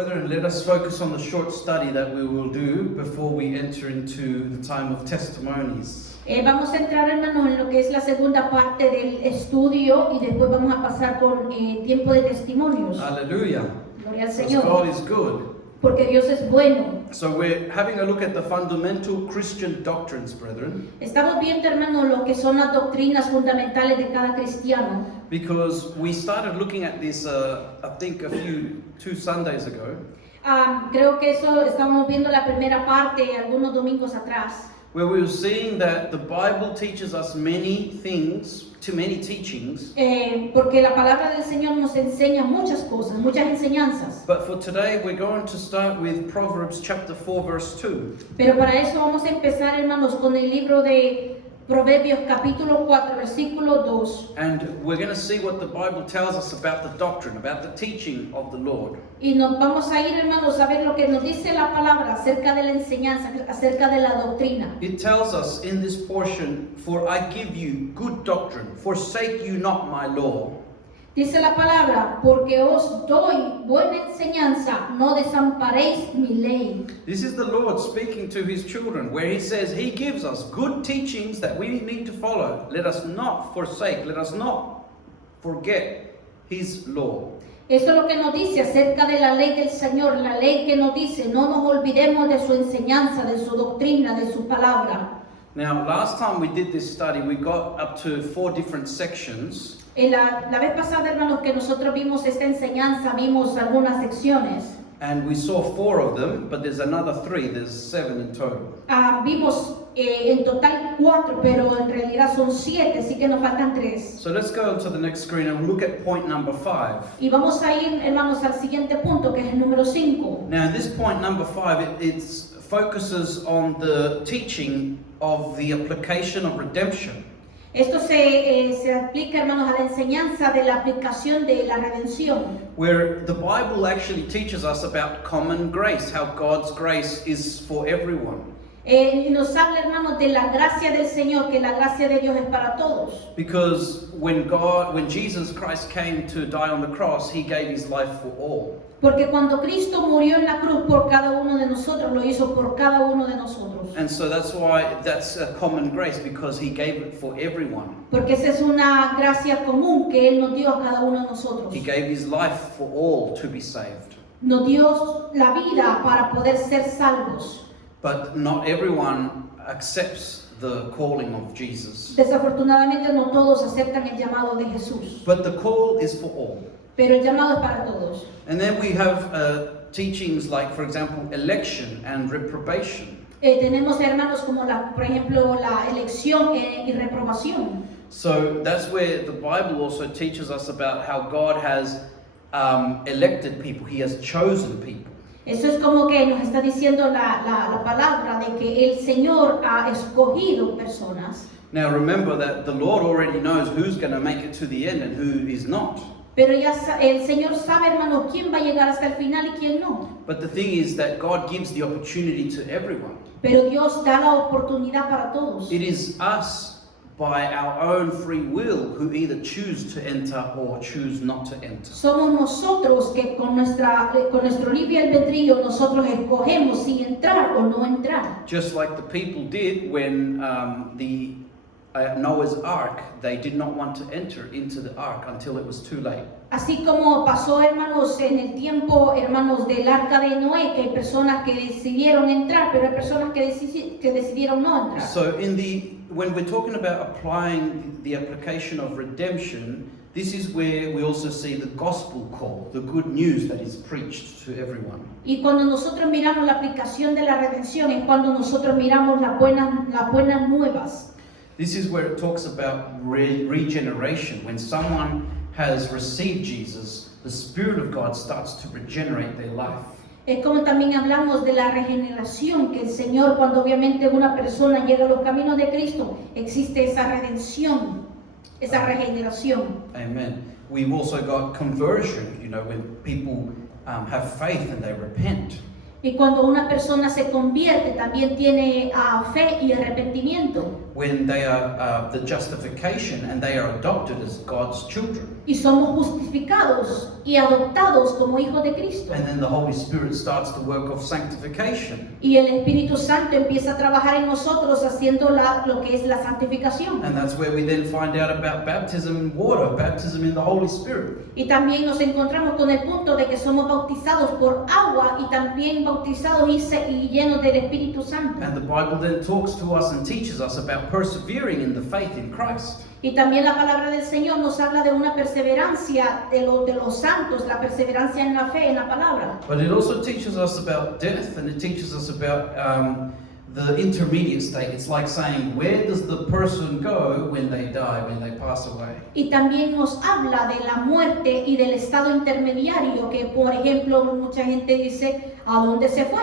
Brethren, let us focus on the short study that we will do before we enter into the time of testimonies. Vamos a entrar, hermanos, en lo que es la segunda parte del estudio y después vamos a pasar con tiempo de testimonios. Hallelujah. Gloria al Because Señor. God is good. Porque Dios es bueno. So we're having a look at the fundamental Christian doctrines, brethren, Estamos viendo, hermanos, lo que son las doctrinas fundamentales de cada cristiano. because we started looking at this, I think, two Sundays ago, Creo que eso estábamos viendo la primera parte algunos domingos atrás. where we were seeing that the Bible teaches us many things, too many teachings. Porque la palabra del Señor nos enseña muchas cosas, muchas enseñanzas. But for today, we're going to start with Proverbs chapter 4, verse 2. Pero para eso vamos a empezar, hermanos, con el libro de Proverbios capítulo 4, versículo 2. And we're going to see what the Bible tells us about the doctrine, about the teaching of the Lord. Y nos vamos a ir, hermanos, a ver lo que nos dice la palabra acerca de la enseñanza, acerca de la doctrina. It tells us in this portion, "For I give you good doctrine, forsake you not my law." Dice la palabra, porque os doy buena enseñanza, no desamparéis mi ley. This is the Lord speaking to his children, where he says he gives us good teachings that we need to follow. Let us not forsake, let us not forget his law. Eso es lo que nos dice acerca de la ley del Señor, la ley que nos dice, no nos olvidemos de su enseñanza, de su doctrina, de su palabra. Now, last time we did this study, we got up to 4 different sections. La vez pasada, hermanos, que nosotros vimos esta enseñanza, vimos algunas secciones. And we saw 4 of them, but there's another 3, there's 7 in total. Vimos en total 4, pero en realidad son 7, así que nos faltan 3. So let's go to the next screen and look at point number 5. Y vamos a ir, hermanos, al siguiente punto, que es el número 5. Now, this point number 5, it focuses on the teaching of the application of redemption. Esto se aplica, hermanos, a la enseñanza de la aplicación de la redención. Where the Bible actually teaches us about common grace, how God's grace is for everyone. Y nos habla, hermanos, de la gracia del Señor, que la gracia de Dios es para todos. Because when Jesus Christ came to die on the cross, he gave his life for all. Porque cuando Cristo murió en la cruz por cada uno de nosotros, lo hizo por cada uno de nosotros. And so that's why that's a common grace, because he gave it for everyone. Porque esa es una gracia común que Él nos dio a cada uno de nosotros. He gave his life for all to be saved. Nos dio la vida para poder ser salvos. But not everyone accepts the calling of Jesus. Desafortunadamente no todos aceptan el llamado de Jesús. But the call is for all. Pero el llamado es para todos. And then we have teachings like, for example, election and reprobation. Tenemos, hermanos, como por ejemplo la elección y reprobación. So that's where the Bible also teaches us about how God has elected people. He has chosen people. Eso es como que nos está diciendo la palabra de que el Señor ha escogido personas. Now remember that the Lord already knows who's going to make it to the end and who is not. Pero ya el Señor sabe, hermano, quién va a llegar hasta el final y quién no. But the thing is that God gives the opportunity to everyone. Pero Dios da la oportunidad para todos. It is us by our own free will who either choose to enter or choose not to enter. Somos nosotros que con nuestro libre albedrío nosotros escogemos si entrar o no entrar. Just like the people did when the Noah's Ark, they did not want to enter into the ark until it was too late. Así como pasó, hermanos, en el tiempo, hermanos, del arca de Noé, que hay personas que decidieron entrar, pero hay personas que decidieron no entrar. So when we're talking about applying the application of redemption, this is where we also see the gospel call, the good news that is preached to everyone. Y cuando nosotros miramos la aplicación de la redención, es cuando nosotros miramos las buenas nuevas. This is where it talks about regeneration. When someone has received Jesus, the Spirit of God starts to regenerate their life. Es como también hablamos de la regeneración, que el Señor, cuando obviamente una persona llega a los caminos de Cristo, existe esa redención, esa regeneración. Amen. We've also got conversion, when people have faith and they repent. Y cuando una persona se convierte, también tiene fe y arrepentimiento. when they are the justification and they are adopted as God's children. Y somos justificados y adoptados como hijos de Cristo. And then the Holy Spirit starts the work of sanctification. Y el Espíritu Santo empieza a trabajar en nosotros haciendo lo que es la santificación. And that's where we then find out about baptism in water, baptism in the Holy Spirit. Y también nos encontramos con el punto de que somos bautizados por agua y también bautizados y llenos del Espíritu Santo. And the Bible then talks to us and teaches us about persevering in the faith in Christ. Y también la palabra del Señor nos habla de una perseverancia de los santos, la perseverancia en la fe, en la palabra. But it also teaches us about death, and it teaches us about the intermediate state. It's like saying, where does the person go when they die, when they pass away? Y también nos habla de la muerte y del estado intermediario, que por ejemplo mucha gente dice, ¿a dónde se fue?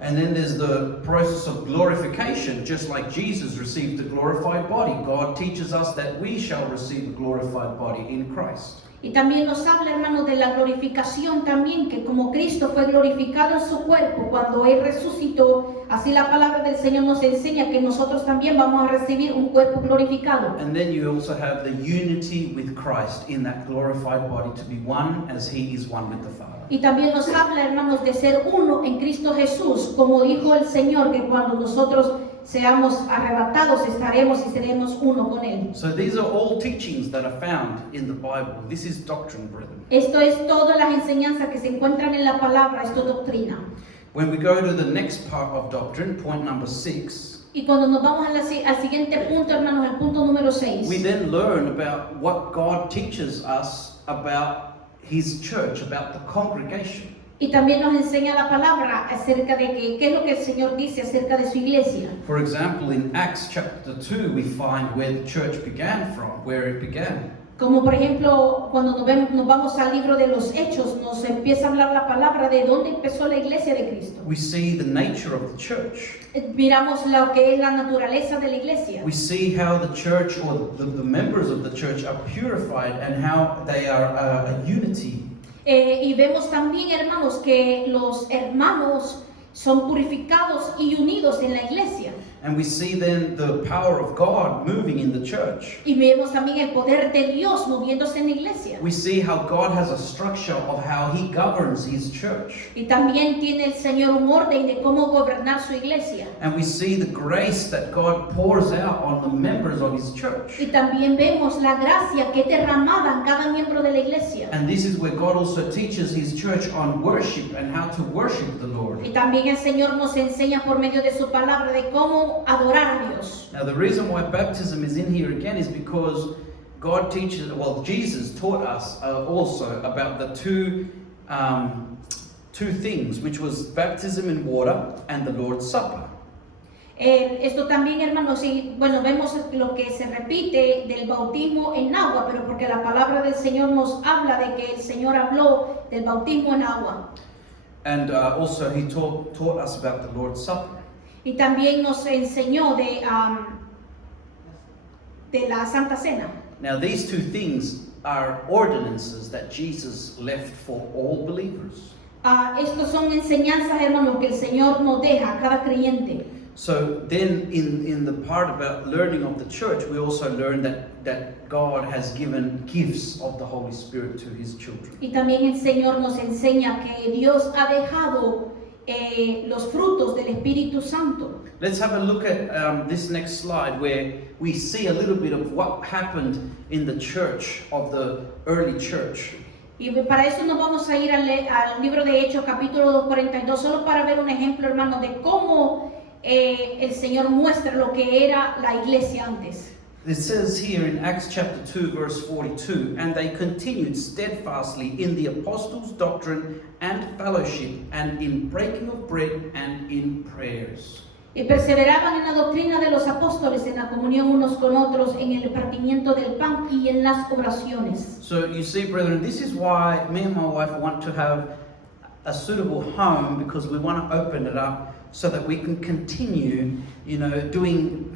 And then there's the process of glorification, just like Jesus received a glorified body. God teaches us that we shall receive a glorified body in Christ. Y también nos habla, hermanos, de la glorificación también, que como Cristo fue glorificado en su cuerpo cuando Él resucitó, así la palabra del Señor nos enseña que nosotros también vamos a recibir un cuerpo glorificado. And then you also have the unity with Christ in that glorified body, to be one as He is one with the Father. Y también nos habla, hermanos, de ser uno en Cristo Jesús, como dijo el Señor, que cuando nosotros seamos arrebatados estaremos y seremos uno con Él. So these are all teachings that are found in the Bible. This is doctrine, brethren. Esto es todas las enseñanzas que se encuentran en la palabra, esto es doctrina. When we go to the next part of doctrine, point number 6, Y cuando nos vamos al siguiente punto, hermanos, el punto número 6, we then learn about what God teaches us about His church, about the congregation. y también nos enseña la palabra acerca de qué es lo que el Señor dice acerca de su iglesia. For example, in Acts chapter 2, we find where the church began from, where it began. Como por ejemplo, cuando nos vamos al libro de los Hechos, nos empieza a hablar la palabra de dónde empezó la iglesia de Cristo. We see the nature of the church. Miramos lo que es la naturaleza de la iglesia. We see how the church, or the members of the church, are purified and how they are a unity. Y vemos también, hermanos, que los hermanos son purificados y unidos en la iglesia. And we see then the power of God moving in the church. Y vemos también el poder de Dios moviéndose en la iglesia. We see how God has a structure of how He governs His church. Y también tiene el Señor un orden de cómo gobernar su iglesia. And we see the grace that God pours out on the members of His church. Y también vemos la gracia que es derramada en cada miembro de la iglesia. And this is where God also teaches His church on worship and how to worship the Lord. Y también el Señor nos enseña por medio de su palabra de cómo adorar a Dios. Now the reason why baptism is in here again is because God teaches, well, Jesus taught us also about the two things, which was baptism in water and the Lord's Supper. Esto también, hermanos, y bueno, vemos lo que se repite del bautismo en agua, pero porque la palabra del Señor nos habla de que el Señor habló del bautismo en agua. And also He taught us about the Lord's Supper. Y también nos enseñó de la Santa Cena. Now these two things are ordinances that Jesus left for all believers. Estos son enseñanzas, hermanos, que el Señor nos deja a cada creyente. So then in the part about learning of the church, we also learn that God has given gifts of the Holy Spirit to His children. Y también el Señor nos enseña que Dios ha dejado los frutos del Espíritu Santo. Let's have a look at this next slide where we see a little bit of what happened in the church of the early church. Y para eso nos vamos a ir al libro de Hechos, capítulo 242, solo para ver un ejemplo, hermano, de cómo el Señor muestra lo que era la iglesia antes. It says here in Acts chapter 2 verse 42, and they continued steadfastly in the apostles' doctrine and fellowship, and in breaking of bread and in prayers. Y perseveraban en la doctrina de los apóstoles, en la comunión unos con otros, en el partimiento del pan y en las oraciones. So you see, brethren, this is why me and my wife want to have a suitable home, because we want to open it up so that we can continue, doing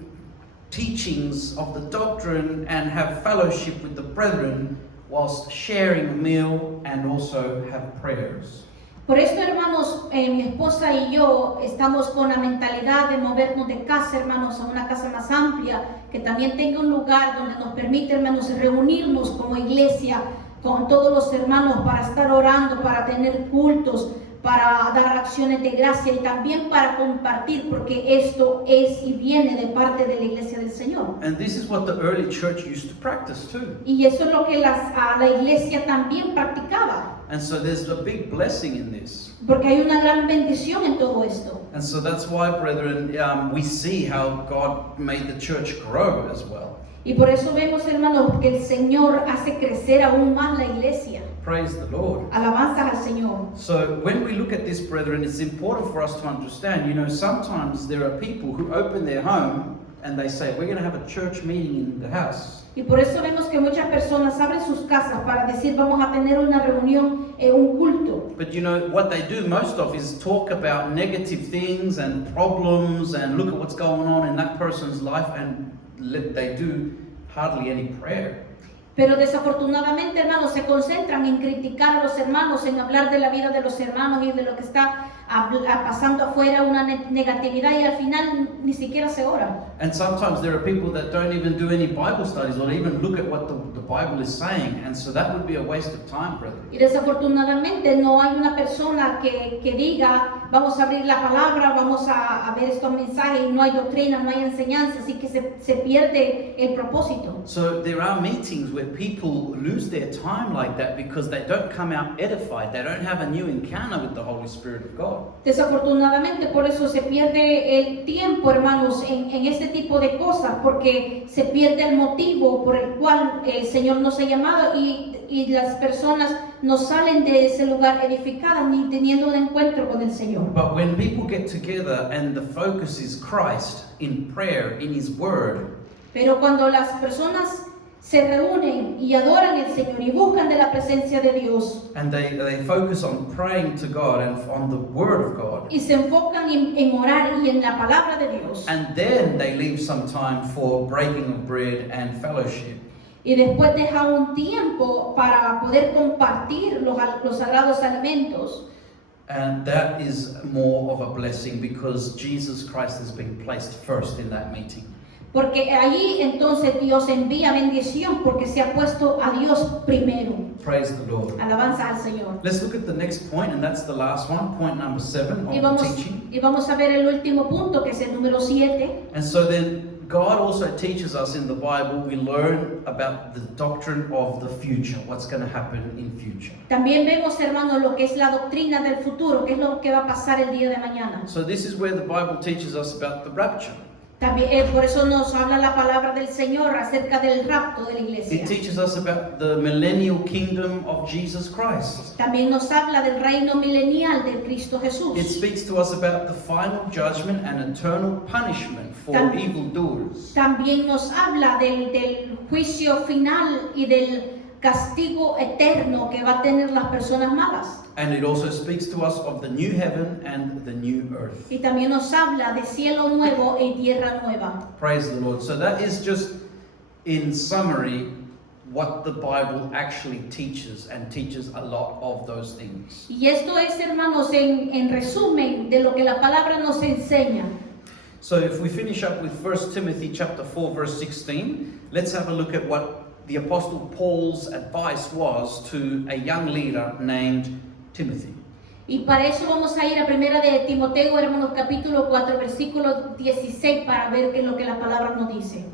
teachings of the doctrine and have fellowship with the brethren whilst sharing a meal and also have prayers. Por esto, hermanos, mi esposa y yo estamos con la mentalidad de movernos de casa, hermanos, a una casa más amplia, que también tenga un lugar donde nos permite, hermanos, reunirnos como iglesia con todos los hermanos para estar orando, para tener cultos, para dar acciones de gracia y también para compartir, porque esto es y viene de parte de la iglesia del Señor. And this is what the early church used to practice too. Y eso es lo que la iglesia también practicaba, And so there's a big blessing in this. porque hay una gran bendición en todo esto. And so that's why, brethren, we see how God made the church grow as well. Y por eso vemos, hermanos, que el Señor hace crecer aún más la iglesia. Praise the Lord. Alabanzas al Señor. So when we look at this, brethren, it's important for us to understand, sometimes there are people who open their home and they say, we're going to have a church meeting in the house. Y por eso vemos que muchas personas abren sus casas para decir, vamos a tener una reunión, un culto. But what they do most of is talk about negative things and problems and look at what's going on in that person's life, and they do hardly any prayer. Pero desafortunadamente, hermanos, se concentran en criticar a los hermanos, en hablar de la vida de los hermanos y de lo que está pasando afuera, una negatividad, y al final ni siquiera se ora. And sometimes there are people that don't even do any Bible studies or even look at what the Bible is saying, and so that would be a waste of time, brethren. Y desafortunadamente no hay una persona que diga, vamos a abrir la palabra, vamos a ver estos mensajes, y no hay doctrina, no hay enseñanza, así que se pierde el propósito. So there are meetings where people lose their time like that because they don't come out edified. They don't have a new encounter with the Holy Spirit of God. Desafortunadamente por eso se pierde el tiempo, hermanos, en este tipo de cosas, porque se pierde el motivo por el cual el Señor nos ha llamado, y las personas no salen de ese lugar edificadas ni teniendo un encuentro con el Señor. But when people get together and the focus is Christ in prayer, in His Word, Pero cuando las personas se reúnen y adoran al Señor y buscan de la presencia de Dios, and they focus on praying to God and on the Word of God, y se enfocan en orar y en la palabra de Dios, and then they leave some time for breaking of bread and fellowship, y después deja un tiempo para poder compartir los sagrados alimentos, and that is more of a blessing because Jesus Christ has been placed first in that meeting. porque allí entonces Dios envía bendición, porque se ha puesto a Dios primero. Praise the Lord. Alabanza al Señor. Let's look at the next point, and that's the last one, point number 7 Y of the teaching. vamos a ver el último punto, que es el número 7. And so then God also teaches us in the Bible, we learn about the doctrine of the future, what's going to happen in future. También vemos, hermanos, lo que es la doctrina del futuro, que es lo que va a pasar el día de mañana. So this is where the Bible teaches us about the rapture. También, por eso nos habla la palabra del Señor acerca del rapto de la iglesia. It teaches us about the millennial kingdom of Jesus Christ. También nos habla del reino milenial de Cristo Jesús. It speaks to us about the final judgment and eternal punishment for evildoers. También nos habla del juicio final y del castigo eterno que va a tener las personas malas. And it also speaks to us of the new heaven and the new earth. Y también nos habla de cielo nuevo y tierra nueva. Praise the Lord. So that is just, in summary, what the Bible actually teaches, and teaches a lot of those things. Y esto es, hermanos, en resumen de lo que la palabra nos enseña. So if we finish up with 1 Timothy chapter 4 verse 16, let's have a look at what the Apostle Paul's advice was to a young leader named Timothy. Y para eso vamos a ir a primera de Timoteo, hermanos, capítulo 4, versículo 16, para ver qué es lo que la palabra nos dice.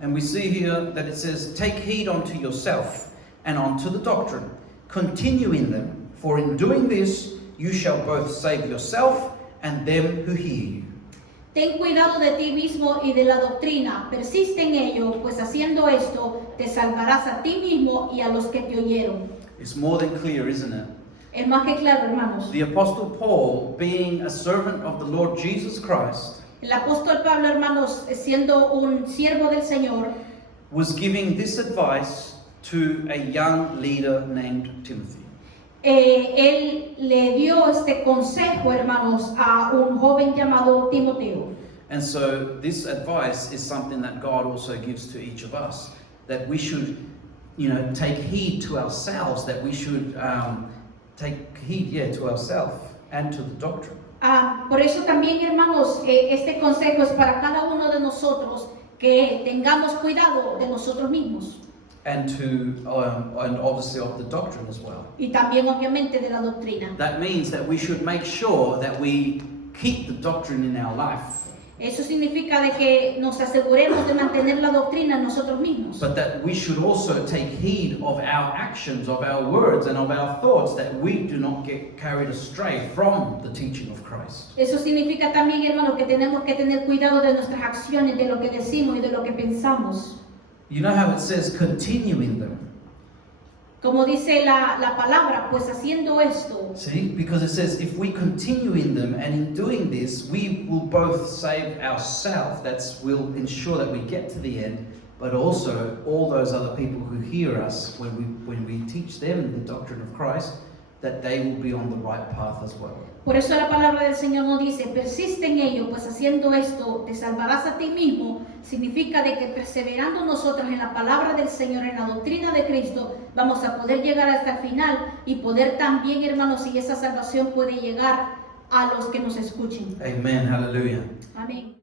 And we see here that it says, "Take heed unto yourself and unto the doctrine. Continue in them, for in doing this you shall both save yourself and them who hear you." Ten cuidado de ti mismo y de la doctrina, persiste en ello, pues haciendo esto te salvarás a ti mismo y a los que te oyeron. It's more than clear, isn't it? Es más que claro, hermanos. The Apostle Paul, being a servant of the Lord Jesus Christ, El apóstol Pablo, hermanos, siendo un siervo del Señor, was giving this advice to a young leader named Timothy. él le dio este consejo, hermanos, a un joven llamado Timoteo. And so this advice is something that God also gives to each of us, that we should, take heed to ourselves, that we should take heed, to ourselves. and to the doctrine. Por eso también, hermanos, este consejo es para cada uno de nosotros, que tengamos cuidado de nosotros mismos. And obviously of the doctrine as well. Y también, obviamente, de la doctrina. That means that we should make sure that we keep the doctrine in our life, Eso significa de que nos aseguremos de mantener la doctrina en nosotros mismos. but that we should also take heed of our actions, of our words, and of our thoughts, that we do not get carried astray from the teaching of Christ. Eso significa también, hermanos, que tenemos que tener cuidado de nuestras acciones, de lo que decimos y de lo que pensamos. You know how it says continue in them? Como dice la palabra, pues haciendo esto, See, because it says if we continue in them, and in doing this, we will both save ourselves, will ensure that we get to the end, but also all those other people who hear us when we teach them the doctrine of Christ, that they will be on the right path as well. por eso la palabra del Señor nos dice, persiste en ello, pues haciendo esto te salvarás a ti mismo. Significa de que perseverando nosotros en la palabra del Señor, en la doctrina de Cristo, vamos a poder llegar hasta el final y poder también, hermanos, y esa salvación puede llegar a los que nos escuchen. Amen, hallelujah. Amén.